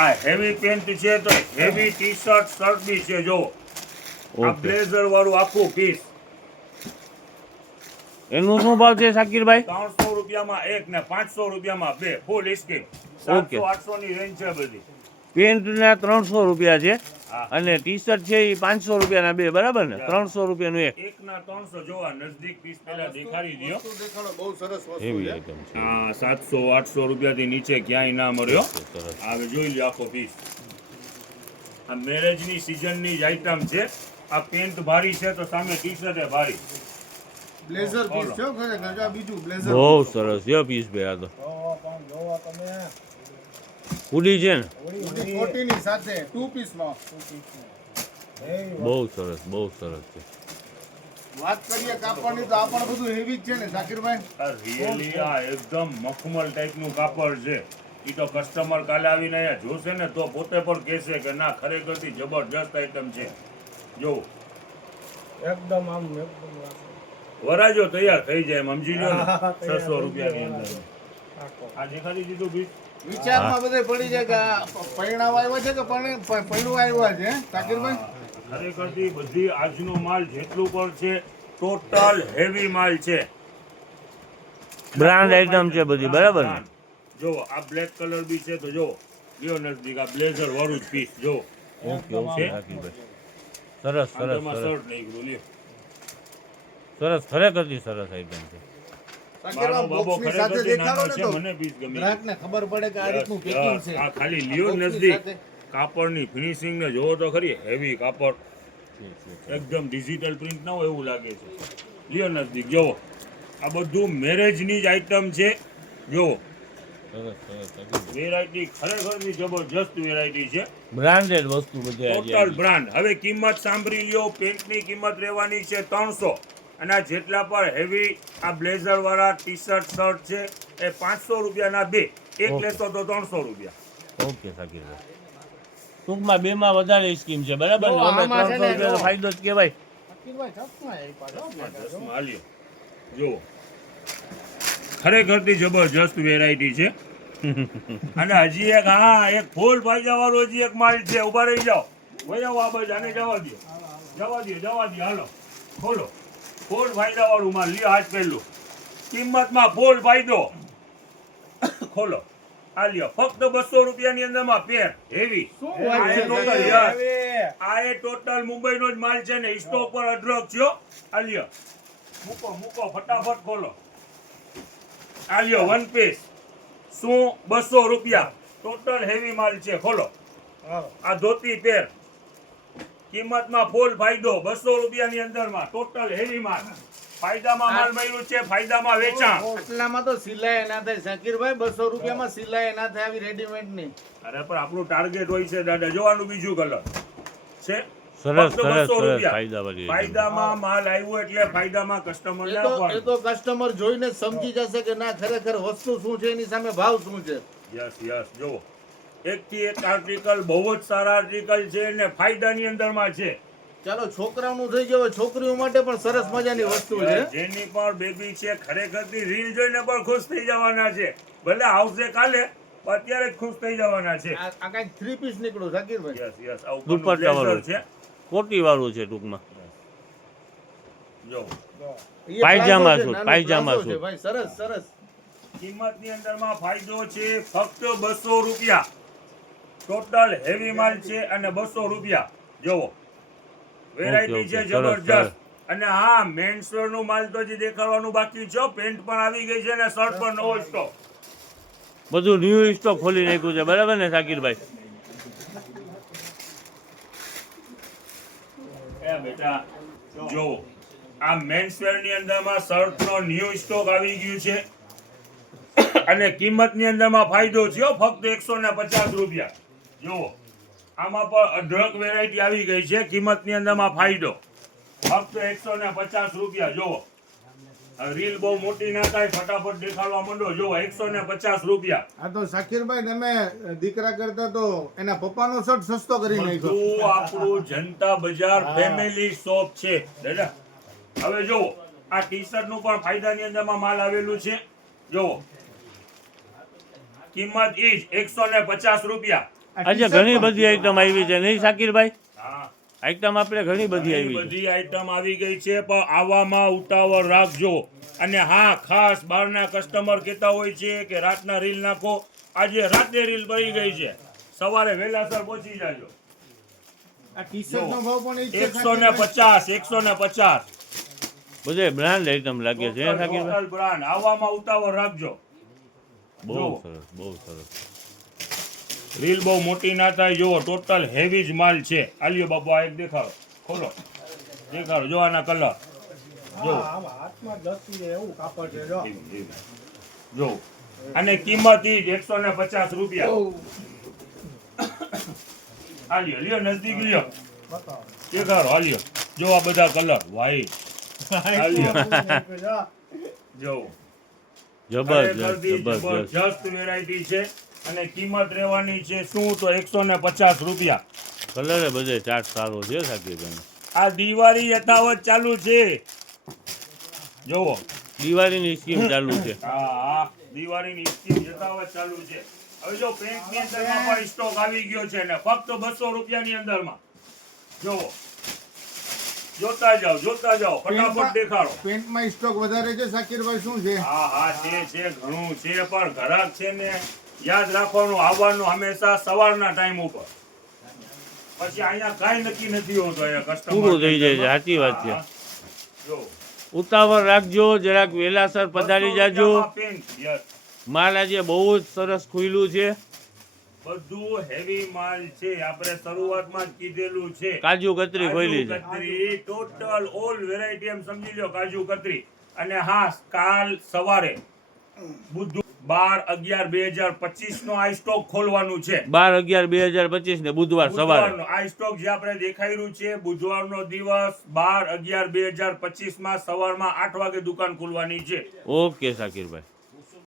આ heavy pant છે તો હેવી ટી શર્ટ શર્ટ બી છે જો આ બ્લેઝર વાળું આખું પીસ એનું શું ભાવ છે શાકીરભાઈ? 300 રૂપિયામાં એક ને 500 રૂપિયામાં બે ફૂલ સ્કીમ. 700-800 ની રેન્જ છે બધી. પેન્ટના 300 રૂપિયા છે હા. અને ટી શર્ટ છે એ 500 રૂપિયાના બે, બરાબર ને? 300 રૂપિયાનું એક. એકના 300 જોવા નજદીક પીસ પહેલા દેખાડી દયો. બહુ સરસ વસ્તુ એવી છે. આઈટમ છે. હા 700-800 રૂપિયાથી નીચે ક્યાંય ના મળ્યો. સરસ. હવે જોઈ લો આખો પીસ. આ મેરેજની સિઝનની જ આઈટમ છે. આ પેન્ટ ભારી છે તો સામે ટી શર્ટ એ ભારી. બ્લેઝર પીસ છે ખરેખર જો આ બીજું બ્લેઝર બહુ સરસ છે પીસ ભાઈ. આ તો જોવો તમે હુડી છે ને, મોટી કોટીની સાથે ટુ પીસમાં બહુ સરસ, બહુ સરસ છે. વાત કરીએ કાપડની તો આ પણ બધું હેવી જ છે ને શાકીરભાઈ? આ રિયલી આ એકદમ મખમલ ટાઈપનું કાપડ છે. ઈ તો કસ્ટમર કાલે આવીને અહીંયા જોશે ને તો પોતે પણ કહેશે કે ના ખરેખરથી જબરજસ્ત આઈટમ છે. જો એકદમ આમ એકદમ વરાજો તૈયાર થઈ જાય એમ સમજી લો ને 600 રૂપિયાની અંદર. આ દેખાડી દીધું પીસ. વિચારમાં બધે પડી જાય કે આ પૈણાવા આવ્યા છે કે પૈણું આવ્યા છે શાકીરભાઈ? ખરેખરથી બધી આજનો માલ જેટલું પણ છે ટોટલ હેવી માલ છે. બ્રાન્ડ આઈટમ છે બધી, બરાબર ને? જો આ બ્લેક કલર બી છે તો જો લ્યો નજદીક આ બ્લેઝર વાળું જ પીસ જો ઓકે ઓકે શાકીરભાઈ. સરસ સરસ આંતરમાં સરસ શર્ટ નીકળ્યું લ્યો. સરસ, ખરેખરથી સરસ આઈટમ છે. શાકીરભાઈ બાબો બોક્સની સાથે ખરેખરથી દેખાડો નાનો ને છે, તો મને પીસ ગમી. ગ્રાહકને ખબર પડે કે આ રીતનું પેકિંગ છે. આ ખાલી લ્યો બોક્સની નજદીક સાથે. કાપડની ફિનિશિંગ ને જોવો તો ખરી હેવી કાપડ એકદમ ડિજિટલ પ્રિન્ટ ના હોય એવું લાગે છે. લ્યો નજદીક જોવો આ બધું મેરેજની જ આઈટમ છે. જોવો સરસ સરસ શાકીરભાઈ. વેરાયટી ખરેખરની જબરજસ્ત વેરાયટી છે. બ્રાન્ડેડ વસ્તુ બધી આજે ટોટલ આવી. બ્રાન્ડ. હવે કિંમત સાંભળી લ્યો. પેન્ટની કિંમત રહેવાની છે 300 અને આ જેટલા પણ હેવી આ બ્લેઝર વાળા ટી શર્ટ શર્ટ છે એ 500 રૂપિયાના બે. એક ઓકે. લેશો તો 300 રૂપિયા. ઓકે શાકીરભાઈ. ટૂંકમાં બેમાં વધારે સ્કીમ છે, બરાબર ને? જો અમે આમાં છે 300 ને, રૂપિયાનો જો. ફાયદો જ કહેવાય. શાકીરભાઈ ચશ્મા આપ્યા છે, દસમાં હાલ્યો. જુઓ ખરેખરથી જબરજસ્ત વેરાયટી છે. અને હજી એક હા એક ફૂલ પાયજા વાળો હજી એક માલ છે. ઉભા રહી જાઓ. વહી આવો આ બાજુ. આને જવા દો હાલો ખોલો. ફૂલ ફાયદા વાળું માલ લ્યો. હાથ પહેલું કિંમતમાં ફૂલ ફાયદો. ખોલો આ લ્યો ફક્ત 200 રૂપિયાની અંદરમાં પેર હેવી. શું વાત છે? આ એ ટોટલ મુંબઈનો જ માલ છે ને સ્ટોક પર અઢળક છે હો. આ લ્યો મૂકો ફટાફટ ખોલો. આ લ્યો વન પીસ શું 200 રૂપિયા ટોટલ હેવી માલ છે. ખોલો આ ધોતી પેર કિંમતમાં ફૂલ ફાયદો 200 રૂપિયાની અંદરમાં ટોટલ હેવી માલ. ફાયદામાં માલ મળ્યું છે. ફાયદામાં વેચાણ. આટલામાં તો સિલાઈ ના થાય શાકીરભાઈ. 200 રૂપિયામાં સિલાઈ ના થાય આવી રેડીમેડ ની. અરે પણ આપણું ટાર્ગેટ હોય છે દાદા. જોવાનું બીજું કલર છે. સરસ ફક્ત 200 સરસ સરસ રૂપિયા. ફાયદાવાળી item. ફાયદામાં માલ આવ્યો એટલે ફાયદામાં કસ્ટમર એ તો કસ્ટમર જોઈને જ સમજી જશે કે ના ખરેખર વસ્તુ શું છે એની સામે ભાવ શું છે. યસ જો એકથી એક આર્ટિકલ બહુ જ સારા આર્ટિકલ છે ને ફાયદાની અંદરમાં છે. ચાલો છોકરાઓનું થઈ ગયું, હવે છોકરીઓ માટે પણ સરસ મજાની વસ્તુ છે. જેની પણ બેબી છે ખરેખરથી રીલ જોઈને પણ ખુશ થઈ જવાના છે. ભલે આવશે કાલે પણ અત્યારે જ ખુશ થઈ જવાના છે. આ કઈક 3 પીસ નીકળ્યું શાકીરભાઈ. યસ આ ઉપરનું દુપટ્ટા blazer વાળું. છે. કોટી વાળું છે ટૂંકમાં. જો એ પાયજામા પ્લાઝો છે, સૂટ, નાનો પાયજામા પ્લાઝો છે સૂટ. ભાઈ. સરસ સરસ. કિંમતની અંદરમાં ફાયદો છે ફક્ત 200 રૂપિયા. ટોટલ હેવી માલ છે અને 200 રૂપિયા. જોવો વેરાયટી છે ઓકે, સરસ, જબરજસ્ત. સરસ. અને હા મેન્સ વેર નું માલ તો હજી દેખાડવાનું બાકી છે. પેન્ટ પણ આવી ગઈ છે અને શર્ટ પણ નવો સ્ટોક. બધું ન્યૂ સ્ટોક ખોલી નાખ્યું છે, બરાબર ને શાકીરભાઈ? એ બેટા જો આ મેન્સ વેર ની અંદરમાં શર્ટ નો ન્યૂ સ્ટોક આવી ગયું છે અને કિંમત ની અંદરમાં ફાયદો છે હો, ફક્ત 150 રૂપિયા. જુઓ આમાં પણ અઢળક વેરાયટી આવી ગઈ છે. કિંમત ની અંદરમાં ફાયદો ફક્ત 150 રૂપિયા. જુઓ રીલ બહુ મોટી ના થાય, ફટાફટ દેખાડવા માંડો. જુઓ 150 રૂપિયા. આ તો શાકીરભાઈ તમે દીકરા કરતા તો એના પપ્પાનો શર્ટ સસ્તો કરી નાખ્યો. બધું આપણું જનતા બજાર ફેમિલી શોપ છે દાદા. હવે જુઓ આ ટી શર્ટ નું પણ ફાયદાની અંદરમાં માલ આવેલું છે. જુઓ કિંમત ઈ જ 150 રૂપિયા. આજે ઘણી બધી આઈટમ આવી છે નહીં શાકીરભાઈ? હા આઈટમ આપણે ઘણી બધી ઘણી આવી છે. બધી આઈટમ આવી ગઈ છે, પણ આવામાં ઉતાવળ રાખજો. અને હા, ખાસ બહારના કસ્ટમર કહેતા હોય છે કે રાતના રીલ નાખો. આજે રાતે રીલ પડી ગઈ છે, સવારે વહેલાસર પહોંચી જાજો. આ ટી-શર્ટનો ભાવ પણ ઈ જ છે 150 150 બધે બ્રાન્ડ આઈટમ લાગે છે હે શાકીરભાઈ? Total brand. આવવામાં ઉતાવળ રાખજો. બહુ જો. સરસ, બહુ સરસ. રીલ બહુ મોટી ના થાય. જુઓ, ટોટલ હેવી જ માલ છે. આલ્યો બાપુ, આ એક દેખાડો, ખોલો, દેખાડો. જો આના કલર, હા, આમાં હાથમાં દસી જાય એવું કાપડ છે જો. જો અને કિંમત ઈ જ 150 રૂપિયા. આલ્યો, લ્યો, નજદીક લ્યો, બતાવો. દેખાડો, આલ્યો. જો આ બધા કલર વ્હાઈટ. આલ્યો, જો જબરજસ્ત, જબરજસ્ત. જબરજસ્ત વેરાયટી છે. અને કિંમત રહેવાની છે શું તો 150 રૂપિયા. કલરે બધે ચાટ સારો છે શાકીરભાઈ. આ દિવાળી યથાવત ચાલુ છે. જોવો, દિવાળીની સ્કીમ ચાલુ છે. હા, દિવાળીની સ્કીમ યથાવત ચાલુ છે. હવે જો પેન્ટની અંદરમાં પણ સ્ટોક આવી ગયો છે ને ફક્ત 200 રૂપિયાની અંદરમાં. જોવો, જોતા જાઓ ફટાફટ દેખાડો. પેન્ટમાં સ્ટોક વધારે છે શાકીરભાઈ, શું છે? હા છે ઘણું છે, પણ ઘરાક છે ને યાદ રાખવાનું, આવવાનું હંમેશા સવારના ટાઈમ ઉપર. પછી અહીંયા કાંઈ નક્કી નથી હોતું. અહીંયા કસ્ટમર પૂરું થઈ જાય છે, સાચી વાત છે. જો ઉતાવળ રાખજો, જરાક વહેલાસર પધારી જાજો. Pant, yes. માલ આજે બહુ જ સરસ ખુલ્લું છે. બધું હેવી માલ છે. આપણે શરૂઆતમાં જ કીધેલું છે. કાજુ કતરી ખોલી છે. ટોટલ ઓલ વેરાયટી એમ સમજી લો, કાજુ કતરી. અને હા, કાલ સવારે બુધવારે 12/11/2025 નો આ સ્ટોક ખોલવાનું છે. 12/11/2025 ને બુધવાર સવારે. બુધવારનો આ સ્ટોક જે આપણે દેખાઈ રહ્યું છે, બુધવારનો દિવસ 12/11/2025 માં સવારમાં 8 વાગે દુકાન ખોલવાની છે. ઓકે શાકીરભાઈ.